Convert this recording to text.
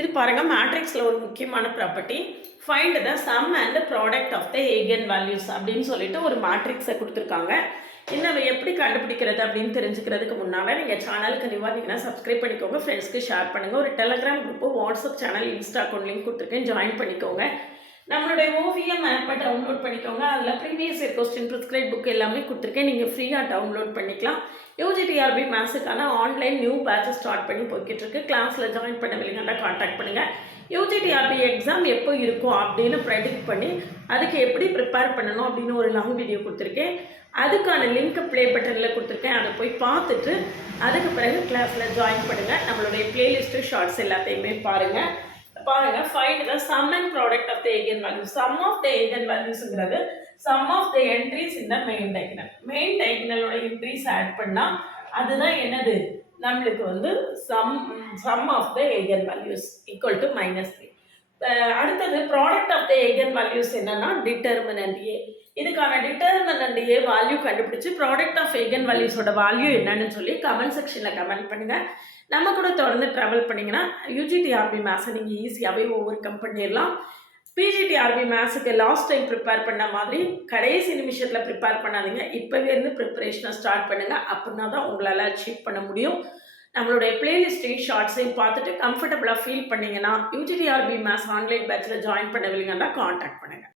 இது பாருங்க மேட்ரிக்ஸ்ல ஒரு முக்கியமான property. Find the sum and product of the eigen values அப்படின்னு சொல்லிட்டு ஒரு மேட்ரிக்ஸை கொடுத்துருக்காங்க. இன்னும் எப்படி கண்டுபிடிக்கிறது அப்படின்னு தெரிஞ்சுக்கிறதுக்கு முன்னால் நீங்கள் சேனலுக்கு நிவாதிங்கன்னா சப்ஸ்கிரைப் பண்ணிக்கோங்க, ஃப்ரெண்ட்ஸ்க்கு ஷேர் பண்ணுங்கள். ஒரு Telegram group, WhatsApp channel, insta account link கொடுத்துருக்கேன், ஜாயின் பண்ணிக்கோங்க. நம்மளுடைய ஓவியம் ஆப்பை டவுன்லோட் பண்ணிக்கோங்க. அதில் previous year question, prescribe book எல்லாமே கொடுத்துருக்கேன், நீங்கள் ஃப்ரீயாக டவுன்லோட் பண்ணிக்கலாம். யூஜிடிஆர்பி மேத்ஸுக்கான ஆன்லைன் நியூ பேட்ச் ஸ்டார்ட் பண்ணி போய்கிட்டு இருக்கு. கிளாஸில் ஜாயின் பண்ணவில்லைங்கன்னா கான்டாக்ட் பண்ணுங்கள். யூஜிடிஆர்பி எக்ஸாம் எப்போ இருக்கும் அப்படின்னு ப்ரெடிக்ட் பண்ணி அதுக்கு எப்படி ப்ரிப்பேர் பண்ணணும் அப்படின்னு ஒரு லாங் வீடியோ கொடுத்துருக்கேன். அதுக்கான லிங்க் ப்ளே பட்டனில் கொடுத்துருக்கேன், அதை போய் பார்த்துட்டு அதுக்கு பிறகு கிளாஸில் ஜாயின் பண்ணுங்கள். நம்மளுடைய பிளேலிஸ்ட்டு ஷார்ட்ஸ் எல்லாத்தையுமே பாருங்கள். Find the sum and product of the eigen values. Sum of the eigen வேல்யூஸுங்கிறது சம் ஆஃப் த என்ட்ரிஸ் இந்த மெயின் டைகனல். மெயின் டைகனலோட என்ட்ரிஸ் ஆட் பண்ணால் அதுதான் என்னது, நம்மளுக்கு வந்து sum of the eigen values equal to -3. அடுத்தது product of the eigen values என்னன்னா டிட்டர்மினன்ட் ஏ. இதுக்கான டிட்டர்மினன்ட் ஏ வேல்யூ கண்டுபிடிச்சு ப்ராடக்ட் ஆஃப் ஏகன் வேல்யூஸோட வேல்யூ என்னன்னு சொல்லி கமெண்ட் செக்ஷனில் கமெண்ட் பண்ணுங்கள். நம்ம கூட தொடர்ந்து ட்ராவல் பண்ணிங்கன்னா யூஜிடிஆர்பி மேத்ஸை நீங்கள் ஈஸியாகவே ஓவர் கம் பண்ணிடலாம். பிஜிடிஆர்பி மேத்ஸுக்கு லாஸ்ட் டைம் ப்ரிப்பேர் பண்ண மாதிரி கடைசி நிமிஷத்தில் ப்ரிப்பேர் பண்ணாதீங்க. இப்போலேருந்து ப்ரிப்பரேஷனை ஸ்டார்ட் பண்ணுங்கள். அப்படின்னா தான் உங்களால் அச்சீவ் பண்ண முடியும். நம்மளுடைய பிளேலிஸ்ட்டையும் ஷார்ட்ஸையும் பார்த்துட்டு கம்ஃபர்டபுளாக ஃபீல் பண்ணிங்கன்னா யூஜிடிஆர்பி மேத்ஸ் ஆன்லைன் பேட்சில் ஜாயின் பண்ணவில்லைங்கன்னா கான்டாக்ட் பண்ணுங்கள்.